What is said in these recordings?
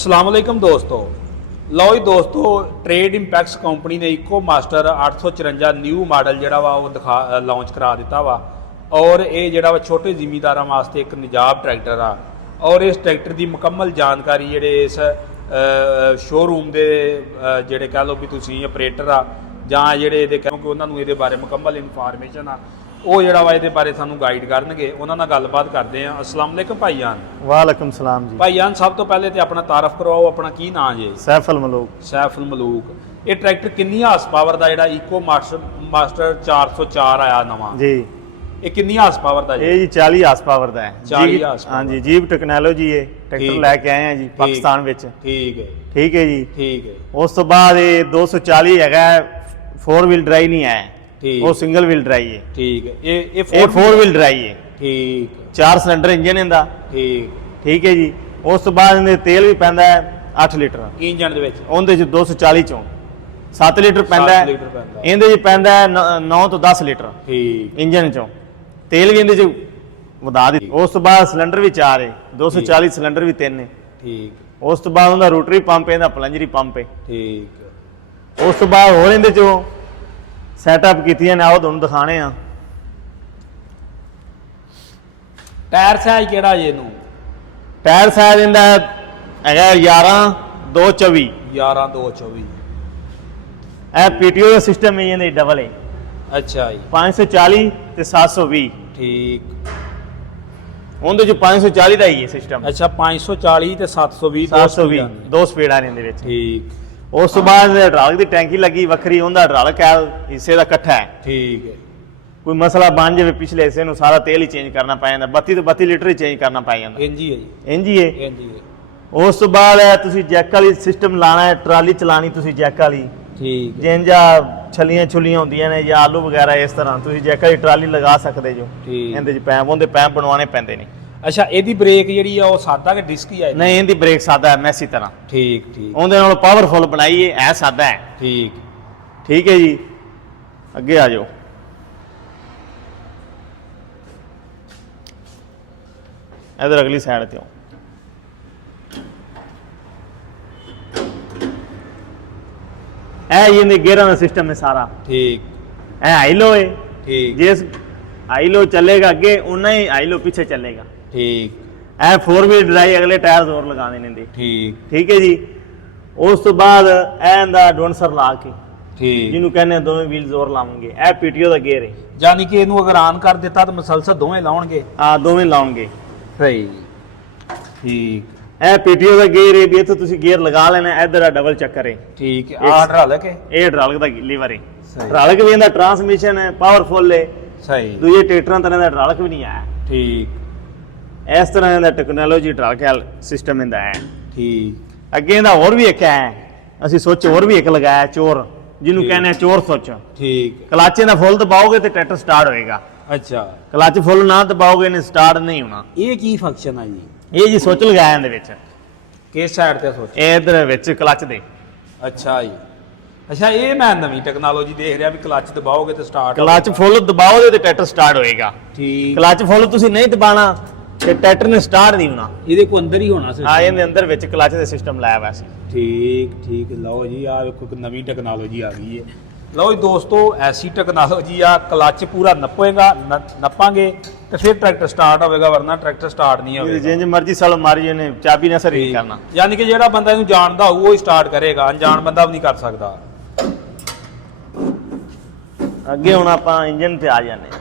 अस्सलामुअलैकुम दोस्तों। लो जी दोस्तों, ट्रेड इंपैक्स कंपनी ने इको मास्टर 854 न्यू मॉडल जोड़ा वा दिखा लॉन्च करा दिता वा। और ये जोड़ा वा छोटे जिमीदारों वास्ते एक निजाब ट्रैक्टर आ। और इस ट्रैक्टर की मुकम्मल जानकारी जेडे इस शोरूम के जेडे कह लो भी तुसीं ऑपरेटर आ जां जेडे इहदे क्योंकि उन्होंने ये बारे मुकम्मल इनफॉर्मेशन आ ਉਹ ਜਿਹੜਾ ਵਾ ਇਹਦੇ ਬਾਰੇ ਸਾਨੂੰ ਗਾਈਡ ਕਰਨਗੇ। ਉਹਨਾਂ ਨਾਲ ਗੱਲਬਾਤ ਕਰਦੇ ਆਂ। अस्सलाम वालेकुम भाईजान। वालेकुम सलाम जी। भाईजान सब तो पहले तो अपना तारफ करवाओ, अपना की नाम जे? सैफुल मलूक। सैफुल मलूक। ये ट्रैक्टर कितनी हार्स पावर का ਜਿਹੜਾ इको मास्टर 404 आया नवा जी, ये कितनी हार्स पावर का ये जी 40 हार्स पावर का है। 40 हार्स हाँ जी, जीप टेक्नोलॉजी है। ट्रैक्टर लैके आए हैं जी पाकिस्तान विच। ठीक है, ठीक है जी। ठीक है। उस तो बाद ये 240 है, 4 व्हील ड्राइव नहीं है, ठीक, वो सिंगल व्हील ड्राइव है। ठीक है। ये 4 व्हील ड्राइव है। ठीक, 4 सिलेंडर इंजन इनका। ठीक, ठीक है जी। उस तो बाद इनदे तेल भी पैंदा है 8 लीटर इंजन दे विच। ਉਹਦੇ ਚ 240 ਚੋਂ 7 ਲੀਟਰ ਪੈਂਦਾ ਹੈ। ਇਹਦੇ ਚ ਪੈਂਦਾ ਹੈ 9 ਤੋਂ 10 ਲੀਟਰ ठीक, ਇੰਜਨ ਚੋਂ। ਤੇਲ ਵੀ ਇਹਦੇ ਚ ਵਧਾ ਦਿੱਤੀ। ਉਸ ਤੋਂ ਬਾਅਦ ਸਿਲੰਡਰ ਵੀ 4 ਹੈ, 240 ਸਿਲੰਡਰ ਵੀ 3 ਹੈ। ठीक, ਉਸ ਤੋਂ ਬਾਅਦ ਉਹਦਾ ਰੋਟਰੀ ਪੰਪ, ਇਹਦਾ ਪਲੰਜਰੀ ਪੰਪ ਹੈ। ठीक। ਉਸ ਤੋਂ ਬਾਅਦ ਹੋਰ ਇਹਦੇ ਚੋਂ ਸੈਟਅਪ ਕੀਤੀਆਂ ਨੇ, ਆਓ ਤੁਹਾਨੂੰ ਦਿਖਾਣੇ ਆ। टायर साइज केड़ा जे नू? ਟਾਇਰ ਸਾਈਜ਼ ਇਹਦਾ ਹੈਗਾ 11 224। 11 224। ਇਹ ਪੀਟੀਓ ਦਾ ਸਿਸਟਮ ਹੈ, ਇਹਦੇ ਡਬਲ ਹੈ। अच्छा जी। 540 ਤੇ 720। ठीक। ਉਹਦੇ ਚ 540 ਦਾ ਹੀ ਹੈ ਸਿਸਟਮ। अच्छा 540 ਤੇ 720 720 ਦੋ ਸਪੀਡਾਂ ਨੇ ਇਹਦੇ ਵਿੱਚ। ठीक, ਉਸ ਤੋਂ ਬਾਅਦ ਹਾਈਡ੍ਰੋਲਿਕ ਦੀ ਟੈਂਕੀ ਲੱਗੀ ਵੱਖਰੀ, ਉਹਦਾ ਹਾਈਡ੍ਰੋਲਿਕ ਹਿੱਸੇ ਦਾ ਇਕੱਠਾ ਹੈ। ठीक है। ਕੋਈ ਮਸਲਾ ਬਣ ਜਾਵੇ ਪਿਛਲੇ ਹਿੱਸੇ ਨੂੰ, ਸਾਰਾ ਤੇਲ ਹੀ ਚੇਂਜ ਕਰਨਾ ਪੈ ਜਾਂਦਾ। 32 ਤੋਂ 32 ਲੀਟਰ ਹੀ ਚੇਂਜ ਕਰਨਾ ਪੈ ਜਾਂਦਾ। इंज ही है जी। ਇੰਜ ਹੀ ਹੈ। इंज ही है। ਉਸ ਤੋਂ ਬਾਅਦ ਤੁਸੀਂ ਜੈਕ ਵਾਲੀ ਸਿਸਟਮ ਲਾਣਾ ਹੈ, ਟਰਾਲੀ ਚਲਾਣੀ ਤੁਸੀਂ ਜੈਕ ਵਾਲੀ। ठीक है। ਜਿੰਜਾ ਛਲੀਆਂ ਛੁਲੀਆਂ ਹੁੰਦੀਆਂ ਨੇ ਜਾਂ ਆਲੂ ਵਗੈਰਾ, ਇਸ ਤਰ੍ਹਾਂ ਤੁਸੀਂ ਜੈਕ ਵਾਲੀ ਟਰਾਲੀ ਲਗਾ ਸਕਦੇ ਜੋ। ठीक। ਇਹਦੇ ਚ ਪੈਂਪ, ਉਹਦੇ ਪੈਂਪ ਬਣਵਾਉਣੇ ਪੈਂਦੇ ਨੇ। अच्छा ਇਹਦੀ ਬ੍ਰੇਕ ਜਿਹੜੀ ਆ ਉਹ ਸਾਦਾ ਕਿ ਡਿਸਕ ਹੀ ਆ? ਨਹੀਂ, ਇਹਦੀ ਬ੍ਰੇਕ ਸਾਦਾ ਹੈ, ਮੈਸੀ ਤਰ੍ਹਾਂ। ठीक, ठीक, ਉਹਦੇ ਨਾਲ ਪਾਵਰਫੁਲ ਬਣਾਈ ਹੈ, ਇਹ ਸਾਦਾ ਹੈ। ठीक। ਠੀਕ ਹੈ ਜੀ, ਅੱਗੇ ਆ ਜਾਓ। ਇਧਰ ਅਗਲੀ ਸਾਈਡ ਤੇ ਆਓ। ਇਹ ਇਹਦੇ ਗੇਅਰਾਂ ਦਾ ਸਿਸਟਮ ਹੈ ਸਾਰਾ। ठीक, ਇਹ ਹਾਈਲੋ ਹੈ। ठीक, ਜਿਸ ਹਾਈਲੋ ਚੱਲੇਗਾ ਅੱਗੇ, ਉਨਾ ਹੀ ਹਾਈਲੋ ਪਿੱਛੇ ਚੱਲੇਗਾ। ठीक, ਇਹ 4 ਵੀਲ ਡਰਾਈਵ, ਅਗਲੇ ਟਾਇਰ ਜ਼ੋਰ ਲਗਾਉਣੇ ਨੇ ਇਹਦੇ। ठीक, ਠੀਕ ਹੈ ਜੀ। ਉਸ ਤੋਂ ਬਾਅਦ ਇਹ ਦਾ ਡੋਨਸਰ ਲਾ ਕੇ, ठीक। ਜਿਹਨੂੰ ਕਹਿੰਦੇ ਆ ਦੋਵੇਂ ਵੀਲ ਜ਼ੋਰ ਲਾਵਾਂਗੇ। ਇਹ ਪੀਟੀਓ ਦਾ ਗੇਅਰ ਹੈ। ਯਾਨੀ ਕਿ ਇਹਨੂੰ ਅਗਰ ਆਨ ਕਰ ਦਿੱਤਾ ਤਾਂ ਮਸਲਸਲ ਦੋਵੇਂ ਲਾਉਣਗੇ? ਆ ਦੋਵੇਂ ਲਾਉਣਗੇ। ਸਹੀ। ਠੀਕ, ਇਹ ਪੀਟੀਓ ਦਾ ਗੇਅਰ ਹੈ ਵੀ ਇੱਥੇ ਤੁਸੀਂ ਗੇਅਰ ਲਗਾ ਲੈਣਾ। ਇੱਧਰ ਆ ਡਬਲ ਚੱਕਰ ਹੈ। ਠੀਕ। ਆਹ ਹਾਈਡ੍ਰੋਲਿਕ ਹੈ? ਇਹ ਹਾਈਡ੍ਰੋਲਿਕ ਦਾ ਲੀਵਰ ਹੈ। ਸਹੀ। ਹਾਈਡ੍ਰੋਲਿਕ ਵੀ ਇਹਦਾ ਟਰਾਂਸਮਿਸ਼ਨ ਹੈ, ਪਾਵਰਫੁਲ ਹੈ। ਸਹੀ। ਦੂਜੇ ਟਰੈਕਟਰਾਂ ਤਰ੍ਹਾਂ ਦਾ ਹਾਈਡ੍ਰੋਲਿਕ ਵੀ ਨਹੀਂ ਆਇਆ। ਠੀਕ, ਇਸ ਤਰ੍ਹਾਂ ਦਾ ਟੈਕਨੋਲੋਜੀ ਹਾਈਡ੍ਰੋਲਿਕ ਸਿਸਟਮ ਇਹਦਾ ਹੈ। ਠੀਕ। ਅੱਗੇ ਇਹਦਾ ਹੋਰ ਵੀ ਇੱਕ ਹੈ, ਅਸੀਂ ਸੋਚ ਹੋਰ ਵੀ ਇੱਕ ਲਗਾਇਆ, ਚੋਰ, ਜਿਹਨੂੰ ਕਹਿੰਦੇ ਆ ਚੋਰ ਸੋਚ। ਠੀਕ। ਕਲੱਚ ਦਾ ਫੁੱਲ ਦਬਾਓਗੇ ਤੇ ਟਰੈਕਟਰ ਸਟਾਰਟ ਹੋਏਗਾ। ਅੱਛਾ, ਕਲੱਚ ਫੁੱਲ ਨਾ ਦਬਾਓਗੇ ਨੇ ਸਟਾਰਟ ਨਹੀਂ ਹੋਣਾ। ਇਹ ਕੀ ਫੰਕਸ਼ਨ ਆ ਜੀ? ਇਹ ਜੀ ਸੁੱਚ ਲਗਾਇਆ ਇਹਦੇ ਵਿੱਚ, ਕਿਸ ਸਾਈਡ ਤੇ ਸੋਚ? ਇਹ ਇਧਰ ਵਿੱਚ ਕਲੱਚ ਦੇ। ਅੱਛਾ ਜੀ। ਅੱਛਾ, ਇਹ ਮੈਂ ਨਵੀਂ ਟੈਕਨੋਲੋਜੀ ਦੇਖ ਰਿਹਾ ਵੀ ਕਲੱਚ ਦਬਾਓਗੇ ਤੇ ਸਟਾਰਟ। ਕਲੱਚ ਫੁੱਲ ਦਬਾਓਗੇ ਤੇ ਟਰੈਕਟਰ ਸਟਾਰਟ ਹੋਏਗਾ। ਠੀਕ। ਕਲੱਚ ਫੁੱਲ ਤੁਸੀਂ ਨਹੀਂ ਦਬਾਣਾ ਤੇ ਟਰੈਕਟਰ ਨੇ ਸਟਾਰਟ ਨਹੀਂ ਹੋਣਾ। ਇਹਦੇ ਕੋ ਅੰਦਰ ਹੀ ਹੋਣਾ ਸੀ? ਹਾਂ, ਇਹਦੇ ਅੰਦਰ ਵਿੱਚ ਕਲੱਚ ਦੇ ਸਿਸਟਮ ਲਾਇਆ ਹੋਇਆ ਸੀ। ਠੀਕ, ਠੀਕ। ਲਓ ਜੀ, ਆ ਵੇਖੋ ਇੱਕ ਨਵੀਂ ਟੈਕਨੋਲੋਜੀ ਆ ਗਈ ਹੈ। ਲਓ ਜੀ ਦੋਸਤੋ, ਐਸੀ ਟੈਕਨੋਲੋਜੀ ਆ, ਕਲੱਚ ਪੂਰਾ ਨੱਪੇਗਾ, ਨੱਪਾਂਗੇ ਤੇ ਫਿਰ ਟਰੈਕਟਰ ਸਟਾਰਟ ਹੋਵੇਗਾ, ਵਰਨਾ ਟਰੈਕਟਰ ਸਟਾਰਟ ਨਹੀਂ ਹੋਵੇਗਾ। ਜਿੰਜ ਮਰਜ਼ੀ ਸਾਲ ਮਾਰੀ ਇਹਨੇ, ਚਾਬੀ ਨਾਲ ਸਰ ਨਹੀਂ ਕਰਨਾ। ਯਾਨੀ ਕਿ ਜਿਹੜਾ ਬੰਦਾ ਇਹਨੂੰ ਜਾਣਦਾ ਹੋਊ ਉਹ ਹੀ ਸਟਾਰਟ ਕਰੇਗਾ, ਅਣਜਾਣ ਬੰਦਾ ਵੀ ਨਹੀਂ ਕਰ ਸਕਦਾ। ਅੱਗੇ ਹੁਣ ਆਪਾਂ ਇੰਜਨ ਤੇ ਆ ਜਾਂਦੇ।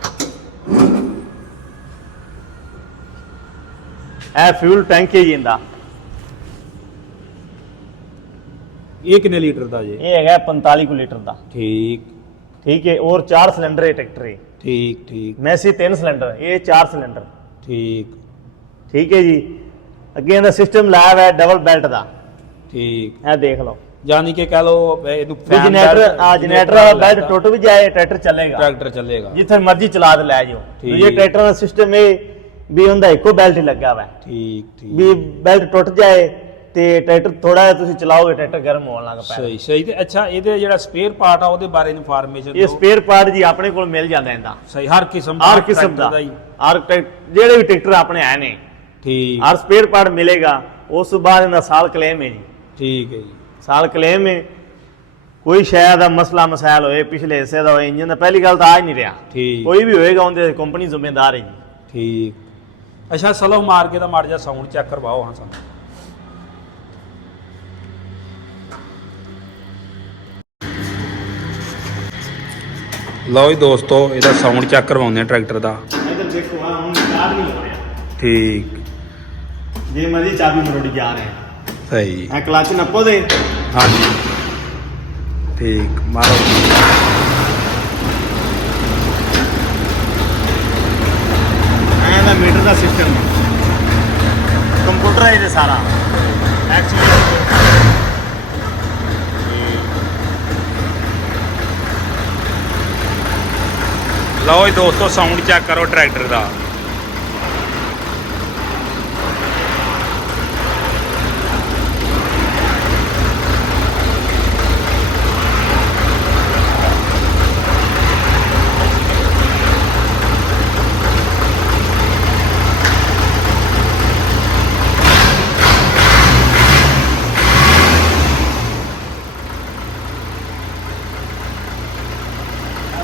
ਇਹ ਫਿਊਲ ਟੈਂਕ ਹੈ ਜੀ ਇਹਦਾ। ਇਹ ਕਿੰਨੇ ਲੀਟਰ ਦਾ ਜੀ? ਇਹ ਹੈਗਾ 45 ਲੀਟਰ ਦਾ। ਠੀਕ, ਠੀਕ ਹੈ। और 4 सिलेंडर है ट्रैक्टर है। ठीक, ठीक, मैसी 3 सिलेंडर, ये 4 सिलेंडर। ठीक, ठीक है जी। ਅੱਗੇ ਇਹਦਾ ਸਿਸਟਮ ਲਾਇਆ ਹੋਇਆ ਡਬਲ ਬੈਲਟ ਦਾ। ਠੀਕ। ਇਹ ਦੇਖ ਲਓ, ਯਾਨੀ ਕਿ ਕਹ ਲੋ ਇਹਨੂੰ ਜਨਰੇਟਰ ਦਾ ਬੈਲਟ ਟੁੱਟ ਵੀ ਜਾਏ, ਟਰੈਕਟਰ ਚੱਲੇਗਾ। ਟਰੈਕਟਰ ਚੱਲੇਗਾ, ਜਿੱਥੇ ਮਰਜ਼ੀ ਚਲਾ ਦੇ ਲੈ ਜਾਓ। ਠੀਕ। ਇਹ ਟਰੈਕਟਰ ਦਾ ਸਿਸਟਮ ਇਹ ਵੀ ਹੁੰਦਾ ਇੱਕੋ ਬੈਲਟ ਹੀ ਲੱਗਾ ਹੋਇਆ। ਠੀਕ, ਠੀਕ। ਵੀ ਬੈਲਟ ਟੁੱਟ ਜਾਏ ਤੇ ਟਰੈਕਟਰ ਥੋੜਾ ਜਿਹਾ ਤੁਸੀਂ ਚਲਾਓਗੇ, ਟਰੈਕਟਰ ਗਰਮ ਹੋਣ ਲੱਗ ਪੈਂਦਾ। ਸਹੀ, ਸਹੀ। ਤੇ ਅੱਛਾ, ਇਹਦੇ ਜਿਹੜਾ ਸਪੇਅਰ ਪਾਰਟ ਆ ਉਹਦੇ ਬਾਰੇ ਇਨਫੋਰਮੇਸ਼ਨ ਇਹ ਸਪੇਅਰ ਪਾਰਟ ਜੀ ਆਪਣੇ ਕੋਲ ਮਿਲ ਜਾਂਦਾ ਇਹਦਾ। ਸਹੀ, ਹਰ ਕਿਸਮ ਦਾ, ਹਰ ਕਿਸਮ ਦਾ, ਹੀ। ਹਰ ਜਿਹੜੇ ਵੀ ਟਰੈਕਟਰ ਆਪਣੇ ਆਏ ਨੇ, ਠੀਕ, ਹਰ ਸਪੇਅਰ ਪਾਰਟ ਮਿਲੇਗਾ। ਉਸ ਤੋਂ ਬਾਅਦ ਇਹਦਾ ਸਾਲ ਕਲੇਮ ਹੈ ਜੀ। ਠੀਕ ਹੈ ਜੀ। ਸਾਲ ਕਲੇਮ ਹੈ, ਕੋਈ ਸ਼ਾਇਦ ਦਾ ਮਸਲਾ ਮਸਾਇਲ ਹੋਏ ਪਿਛਲੇ ਹਿੱਸੇ ਦਾ ਹੋਏ ਇੰਜਨ ਦਾ, ਪਹਿਲੀ ਗੱਲ ਤਾਂ ਆ ਹੀ ਨਹੀਂ ਰਿਹਾ। ਠੀਕ ਕੋਈ ਵੀ ਹੋਏਗਾ ਉਹਦੇ ਕੰਪਨੀ ਜ਼ਿੰਮੇਦਾਰ ਹੈ ਜੀ। ਠੀਕ। ਅੱਛਾ ਸਲੋ ਮਾਰ ਕੇ ਤਾਂ ਮਾਰ ਜਾ ਸਾਊਂਡ ਚੈੱਕ ਕਰਵਾਓ ਹਾਂ ਸਾਨੂੰ। ਲਓ ਜੀ ਦੋਸਤੋ ਇਹਦਾ ਸਾਊਂਡ ਚੈੱਕ ਕਰਵਾਉਂਦੇ ਆ ਟਰੈਕਟਰ ਦਾ। ਇਧਰ ਦੇਖੋ ਹਾਂ ਹੁਣ ਸਟਾਰਟ ਨਹੀਂ ਹੋ ਰਿਹਾ। ਠੀਕ। ਜੇ ਮਰਜ਼ੀ ਚਾਬੀ ਮਰੋੜੀ ਜਾ ਰਹੇ ਸਹੀ। ਆ ਕਲਚ ਨੱਪੋ ਦੇ। ਹਾਂਜੀ ਠੀਕ ਮਾਰੋ। ਐਂ ਦਾ ਮੀਟਰ ਦਾ ਸਿਸਟਮ ਕੰਪਿਊਟਰ ਹੈ ਇਹ ਸਾਰਾ ਐਕਚੁਅਲੀ। ਲਓ ਜੀ ਦੋਸਤੋ ਸਾਊਂਡ ਚੈੱਕ ਕਰੋ ਟਰੈਕਟਰ ਦਾ।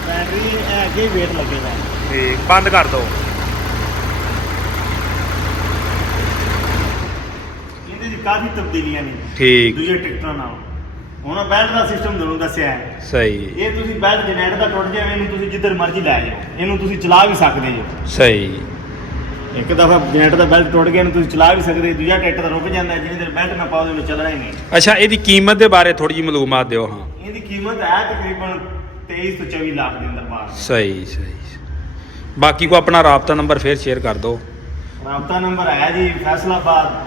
ਬੈਟਰੀ ਅੱਗੇ ਵੇਟ ਲੱਗੇਗਾ। ਠੀਕ ਬੰਦ ਕਰ ਦਿਓ। ਇਹਦੇ 'ਚ ਕਾਫੀ ਤਬਦੀਲੀਆਂ ਨੇ ਠੀਕ। ਦੂਜੇ ਟਰੈਕਟਰਾਂ ਨਾਲ। ਹੁਣ ਬੈਲਟ ਦਾ ਸਿਸਟਮ ਤੁਹਾਨੂੰ ਦੱਸਿਆ ਹੈ। ਸਹੀ। ਇਹ ਤੁਸੀਂ ਬੈਲਟ ਜਨਰੇਟਰ ਦਾ ਟੁੱਟ ਜਾਵੇ ਇਹਨੂੰ ਤੁਸੀਂ ਜਿੱਧਰ ਮਰਜ਼ੀ ਲੈ ਜਾਓ, ਇਹਨੂੰ ਤੁਸੀਂ ਚਲਾ ਵੀ ਸਕਦੇ ਜੋ। ਸਹੀ। ਇੱਕ ਦਫਾ ਜਨਰੇਟਰ ਦਾ ਬੈਲਟ ਟੁੱਟ ਗਿਆ ਇਹਨੂੰ ਤੁਸੀਂ ਚਲਾ ਵੀ ਸਕਦੇ। ਦੂਜਾ ਟਰੈਕਟਰ ਤਾਂ ਰੁਕ ਜਾਂਦਾ, ਜਿਵੇਂ ਦੇਰ ਬੈਲਟ ਮੈਂ ਪਾਉਂ ਉਹਨੂੰ ਚੱਲਣਾ ਹੀ ਨਹੀਂ। ਅੱਛਾ ਇਹਦੀ ਕੀਮਤ ਦੇ ਬਾਰੇ ਥੋੜੀ ਜਿਹੀ ਮਾਲੂਮਾਤ ਦਿਓ ਹਾਂ। ਇਹਦੀ ਕੀਮਤ ਹੈ ਤਕਰੀਬਨ 23 ਤੋਂ 24 ਲੱਖ ਦੇ ਅੰਦਰ ਬਾਹਰ। ਸਹੀ ਸਹੀ। ਬਾਕੀ ਕੋ ਆਪਣਾ ਰਾਬਤਾ ਨੰਬਰ ਫੇਰ ਸ਼ੇਅਰ ਕਰ ਦਿਓ। ਰਾਬਤਾ ਨੰਬਰ ਹੈ ਜੀ ਫੈਸਲਾਬਾਦ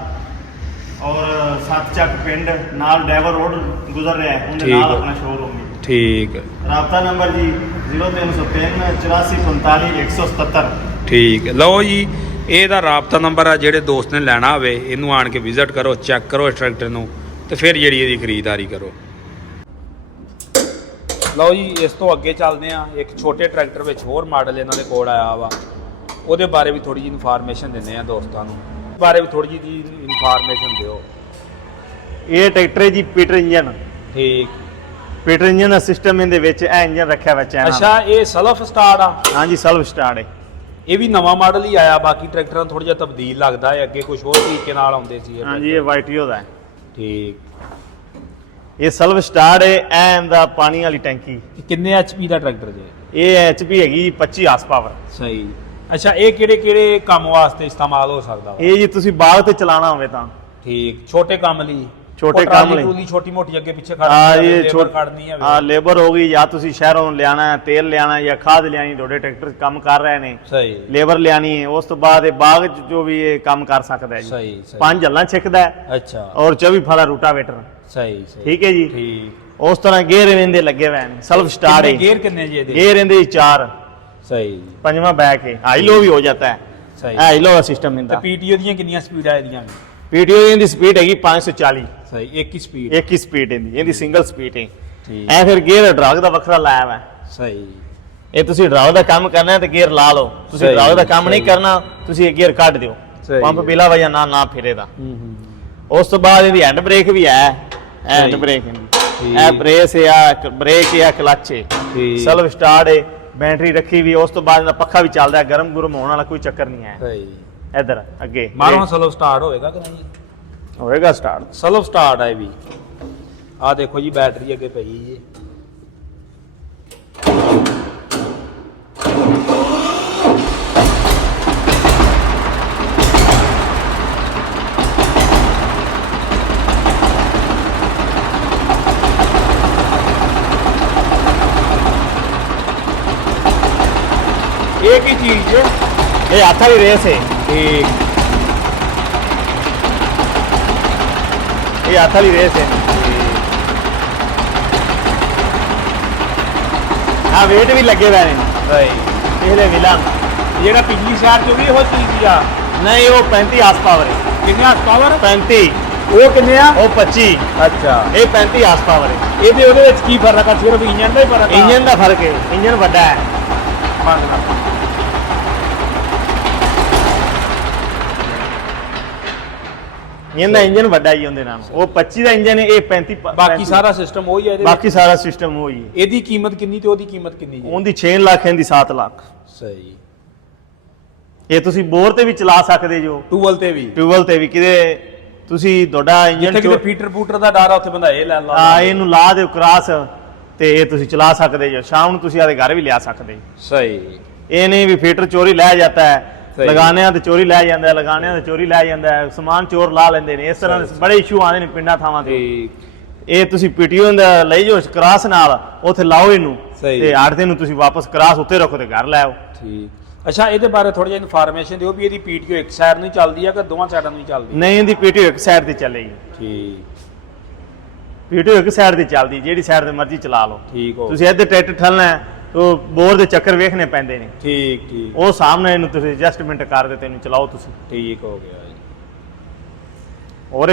ਔਰ ਸੱਤ ਚੱਕ ਪਿੰਡ ਨਾਲ ਡੈਵਰ ਰੋਡ ਗੁਜ਼ਰ ਰਿਹਾ ਹੈ, ਉਹਦੇ ਨਾਲ ਆਪਣਾ ਸ਼ੋਰੂਮ ਹੈ। ਠੀਕ। ਰਾਬਤਾ ਨੰਬਰ ਜੀ 0303 8445 177। ਠੀਕ। ਲਓ ਜੀ ਇਹਦਾ ਰਾਬਤਾ ਨੰਬਰ ਆ, ਜਿਹੜੇ ਦੋਸਤ ਨੇ ਲੈਣਾ ਹੋਵੇ ਇਹਨੂੰ ਆਣ ਕੇ ਵਿਜ਼ਿਟ ਕਰੋ, ਚੈੱਕ ਕਰੋ ਇਸ ਟਰੈਕਟਰ ਨੂੰ ਤੇ ਫਿਰ ਜਿਹੜੀ ਇਹਦੀ ਖਰੀਦਦਾਰੀ ਕਰੋ। ਲਓ ਜੀ ਇਸ ਤੋਂ ਅੱਗੇ ਚੱਲਦੇ ਆ। ਇੱਕ ਛੋਟੇ ਟਰੈਕਟਰ ਵਿੱਚ ਹੋਰ ਮਾਡਲ ਇਹਨਾਂ ਦੇ ਕੋਲ ਆਇਆ ਵਾ, ਉਹਦੇ ਬਾਰੇ ਵੀ ਥੋੜੀ ਜਿਹੀ ਇਨਫੋਰਮੇਸ਼ਨ ਦਿੰਦੇ ਆ ਦੋਸਤਾਂ ਨੂੰ। ਬਾਰੇ ਵੀ ਥੋੜੀ ਜਿਹੀ ਇਨਫੋਰਮੇਸ਼ਨ ਦਿਓ। ਇਹ ਟਰੈਕਟਰ ਹੈ ਜੀ ਪੀਟਰ ਇੰਜਨ। ਠੀਕ। ਪੀਟਰ ਇੰਜਨ ਦਾ ਸਿਸਟਮ ਇਹਦੇ ਵਿੱਚ ਇਹ ਇੰਜਨ ਰੱਖਿਆ ਵਿੱਚ ਹੈ। ਅੱਛਾ ਇਹ ਸੈਲਫ ਸਟਾਰਟ ਆ? ਹਾਂਜੀ ਸੈਲਫ ਸਟਾਰਟ ਹੈ। ਇਹ ਵੀ ਨਵਾਂ ਮਾਡਲ ਹੀ ਆਇਆ, ਬਾਕੀ ਟਰੈਕਟਰਾਂ ਥੋੜਾ ਜਿਹਾ ਤਬਦੀਲ ਲੱਗਦਾ ਹੈ, ਅੱਗੇ ਕੁਝ ਹੋਰ ਤਰੀਕੇ ਨਾਲ ਆਉਂਦੇ ਸੀ। ਹਾਂਜੀ ਇਹ ਵਾਈਟੀਓ ਦਾ ਹੈ। ਠੀਕ। ਇਹ ਸੈਲਫ ਸਟਾਰਟ ਹੈ। ਐਂ ਦਾ ਪਾਣੀ ਵਾਲੀ ਟੈਂਕੀ। ਕਿੰਨੇ ਐਚਪੀ ਦਾ ਟਰੈਕਟਰ ਜੇ? ਇਹ ਐਚਪੀ ਹੈਗੀ 25 ਹਾਰਸ ਪਾਵਰ। ਸਹੀ। ਅੱਛਾ ਇਹ ਕਿਹੜੇ ਕਿਹੜੇ ਕੰਮ ਵਾਸਤੇ ਇਸਤੇਮਾਲ ਹੋ ਸਕਦਾ ਵਾ? ਇਹ ਜੀ ਤੁਸੀਂ ਬਾਗ ਤੇ ਚਲਾਉਣਾ ਹੋਵੇ ਤਾਂ ਠੀਕ। ਛੋਟੇ ਕੰਮ ਲਈ? ਛੋਟੇ ਕੰਮ ਲਈ ਟਰਾਲੀ ਛੋਟੀ ਮੋਟੀ ਅੱਗੇ ਪਿੱਛੇ ਹਾਂ ਖੜਨੀ ਇਹ ਲੇਬਰ ਖੜਨੀ ਹੈ। ਹਾਂ ਲੇਬਰ ਹੋ ਗਈ, ਜਾਂ ਤੁਸੀਂ ਸ਼ਹਿਰੋਂ ਲਿਆਣਾ ਤੇਲ ਲਿਆਣਾ ਜਾਂ ਖਾਦ ਲਿਆਣੀ, ਤੁਹਾਡੇ ਟਰੈਕਟਰ ਕੰਮ ਕਰ ਰਹੇ ਨੇ, ਸਹੀ। ਲੇਬਰ ਲਿਆਣੀ ਹੈ। ਉਸ ਤੋਂ ਬਾਅਦ ਇਹ ਬਾਗ 'ਚ ਜੋ ਵੀ ਇਹ ਕੰਮ ਕਰ ਸਕਦਾ ਹੈ ਜੀ। ਸਹੀ ਸਹੀ। 5 ਹੱਲਾਂ ਛਿੱਕਦਾ ਹੈ ਅੱਛਾ। ਔਰ 24 ਫਾਲਾ ਰੂਟਾਵੇਟਰ। ਸਹੀ ਸਹੀ। ਠੀਕ ਹੈ ਜੀ। ਠੀਕ। ਉਸ ਤਰ੍ਹਾਂ ਗੇਅਰ ਇਹਦੇ ਲੱਗੇ ਹੋਏ ਨੇ, ਸੈਲਫ ਸਟਾਰਟ ਹੈ। ਗੇਅਰ ਕਿੰਨੇ ਜੀ ਇਹਦੇ? ਗੇਅਰ ਇਹਦੇ 4। ਸਹੀ। ਪੰਜਵਾਂ बैक है, हाई लो भी हो जाता है। सही। हाई लो का सिस्टम ਤੇ इनका। ਪੀਟੀਓ ਦੀਆਂ ਕਿੰਨੀਆਂ ਸਪੀਡਾਂ ਇਹਦੀਆਂ? पीटीओ ਦੀ स्पीड हैगी 540। ਸਹੀ। ਇੱਕ ਹੀ ਸਪੀਡ? एक ही स्पीड ਇਹਦੀ ਸਿੰਗਲ ਸਪੀਡ ਹੈ। ਠੀਕ। ਐ ਫਿਰ ਗੇਅਰ ਡਰਾਗ ਦਾ ਵੱਖਰਾ ਲਾਇਆ ਵਾ। ਸਹੀ। ਇਹ ਤੁਸੀਂ ਡਰਾਗ ਦਾ ਕੰਮ ਕਰਨਾ ਹੈ ਤੇ ਗੇਅਰ ਲਾ ਲਓ। ਤੁਸੀਂ ਸਹੀ, ਡਰਾਗ ਦਾ ਕੰਮ ਨਹੀਂ ਸਹੀ। ਕਰਨਾ, ਤੁਸੀਂ ਇਹ ਗੇਅਰ ਕੱਢ ਦਿਓ। ਸਹੀ ਪੰਪ ਹੈ। ਬਿਲਾ ਵਜਾ ਨਾ ਫਿਰੇਦਾ। ਉਸ ਤੋਂ ਬਾਅਦ ਇਹਦੀ ਹੈਂਡ ਬ੍ਰੇਕ ਵੀ ਹੈ। ਹੈਂਡ ਸਹੀ। ਬ੍ਰੇਕ ਠੀਕ। ਇਹ ਬ੍ਰੇਸ ਹੈ, ਬ੍ਰੇਕ ਹੈ, ਕਲਚ ਹੈ, ਠੀਕ। ਸੈਲਫ ਸਟਾਰਟ ਹੈ, ਬੈਟਰੀ ਰੱਖੀ ਵੀ। ਉਸ ਤੋਂ ਬਾਅਦ ਇਹਦਾ ਪੱਖਾ ਵੀ ਚੱਲਦਾ ਹੈ, ਗਰਮ ਗੁਰਮ ਹੋਣ ਵਾਲਾ ਕੋਈ ਚੱਕਰ ਨਹੀਂ ਹੈ। ਸਹੀ। ਇਧਰ ਅੱਗੇ ਮਾਰੋ ਸਲੋ ਸਟਾਰਟ ਹੋਏਗਾ ਕਿ ਨਹੀਂ? ਹੋਏਗਾ ਸਟਾਰਟ। ਸਲੋ ਸਟਾਰਟ ਹੈ ਵੀ। ਆਹ ਦੇਖੋ ਜੀ ਬੈਟਰੀ ਅੱਗੇ ਪਈ ਜੀ। एक ही चीज है। ये हाथ वाली रेस है। ठीक। ये हाथ वाली रेस है। हाँ वेट भी लगे हुए हैं। सही। पहले मिला ਜਿਹੜਾ ਪਿਛਲੀ ਸਾਈਡ ਤੋਂ ਵੀ ਉਹ ਚੀਜ਼ ਆ? नहीं वो 35 हार्स पावर है। ਕਿੰਨੇ ਹਾਰਸ ਪਾਵਰ? 35। ਉਹ ਕਿੰਨੇ ਆ? वो 25। ਅੱਛਾ। ये 35 हार्स पावर है। ਇਹਦੇ ਉਹਦੇ ਵਿੱਚ ਕੀ ਫਰਕ ਆ? ਸਿਰਫ ਇੰਜਨ ਦਾ ਹੀ ਫਰਕ ਆ? इंजन का फर्क है, इंजन बड़ा है। ਇਹਦਾ ਇੰਜਨ ਵੱਡਾ ਹੀ ਉਹਦੇ ਨਾਲ, ਉਹ 25 ਦਾ ਇੰਜਨ ਹੈ, ਇਹ 35 ਬਾਕੀ ਸਾਰਾ ਸਿਸਟਮ ਉਹੀ ਹੈ ਇਹਦੇ ਵਿੱਚ? ਬਾਕੀ ਸਾਰਾ ਸਿਸਟਮ ਉਹ ਹੀ ਹੈ। ਇਹਦੀ ਕੀਮਤ ਕਿੰਨੀ ਤੇ ਉਹਦੀ ਕੀਮਤ ਕਿੰਨੀ ਜੀ? ਉਹਦੀ 6 ਲੱਖ, ਇਹਦੀ 7 ਲੱਖ। ਸਹੀ। ਇਹ ਤੁਸੀਂ ਬੋਰ ਤੇ ਵੀ ਚਲਾ ਸਕਦੇ ਜੋ, ਟੂਬਲ ਤੇ ਵੀ? ਟਿਊਬਲ ਤੇ ਵੀ। ਕਿਤੇ ਤੁਸੀਂ ਤੁਹਾਡਾ ਇੰਜਨ ਜਿੱਥੇ ਕਿਤੇ ਫੀਟਰ ਫੂਟਰ ਦਾ ਡਰ ਆ ਉੱਥੇ ਬੰਦਾ ਇਹ ਲੈ ਲਾ। ਹਾਂ, ਇਹਨੂੰ ਲਾ ਦਿਓ ਕ੍ਰਾਸ ਤੇ ਇਹ ਤੁਸੀਂ ਚਲਾ ਸਕਦੇ ਜੋ। ਸ਼ਾਮ ਨੂੰ ਤੁਸੀਂ ਆਦੇ ਘਰ ਵੀ ਲਿਆ ਸਕਦੇ ਹੋ। ਸਹੀ। ਇਹ ਨਹੀਂ ਵੀ ਫੀਟਰ ਚੋਰੀ ਲੈ ਜਾਂਦਾ ਹੈ, ਸਹੀ। ਲਗਾਨਿਆਂ ਤੇ ਚੋਰੀ ਲੈ ਜਾਂਦਾ ਹੈ, ਲਗਾਨਿਆਂ ਤੇ ਚੋਰੀ ਲੈ ਜਾਂਦਾ ਹੈ, ਸਮਾਨ ਚੋਰ ਲਾ ਲੈਂਦੇ ਨੇ। ਇਸ ਤਰ੍ਹਾਂ ਦੇ ਬੜੇ ਇਸ਼ੂ ਆਉਂਦੇ ਨੇ ਪਿੰਡਾਂ ਥਾਵਾਂ ਤੇ। ਠੀਕ। ਇਹ ਤੁਸੀਂ ਪੀਟੀਓ ਦਾ ਲਈ ਜੋ ਕ੍ਰਾਸ ਨਾਲ, ਉੱਥੇ ਲਾਓ ਇਹਨੂੰ ਸਹੀ। ਤੇ 8 ਦਿਨ ਨੂੰ ਤੁਸੀਂ ਵਾਪਸ ਕ੍ਰਾਸ ਉੱਤੇ ਰੱਖੋ ਤੇ ਘਰ ਲੈ ਆਓ। ਠੀਕ। ਅੱਛਾ, ਇਹਦੇ ਬਾਰੇ ਥੋੜੀ ਜਿਹੀ ਇਨਫੋਰਮੇਸ਼ਨ ਦਿਓ ਵੀ ਇਹਦੀ ਪੀਟੀਓ ਇੱਕ ਸਾਈਡ ਨੂੰ ਹੀ ਚੱਲਦੀ ਆ ਕਿ ਦੋਵਾਂ ਸਾਈਡਾਂ ਨੂੰ ਹੀ ਚੱਲਦੀ? ਨਹੀਂ, ਇਹਦੀ ਪੀਟੀਓ ਇੱਕ ਸਾਈਡ ਤੇ ਚੱਲੇਗੀ। ਠੀਕ। ਪੀਟੀਓ ਇੱਕ ਸਾਈਡ ਤੇ ਚੱਲਦੀ, ਜਿਹੜੀ ਸਾਈਡ ਤੇ ਮਰਜ਼ੀ ਚਲਾ ਲਓ। ਠੀਕ ਹੋ। ਤੁਸੀਂ ਇੱਧਰ ਟਰੈਕਟਰ ਠੱਲਣਾ ਹੈ ਤਾਂ ਬੋਰ ਦੇ ਚੱਕਰ ਵੇਖਣੇ ਪੈਂਦੇ ਨੇ। ਠੀਕ। ਠੀਕ। ਉਹ ਸਾਹਮਣੇ ਇਹਨੂੰ ਤੁਸੀਂ ਐਡਜਸਟਮੈਂਟ ਕਰ ਦੇ ਤੇ ਇਹਨੂੰ ਚਲਾਓ ਤੁਸੀਂ। ਠੀਕ ਹੋ ਗਿਆ।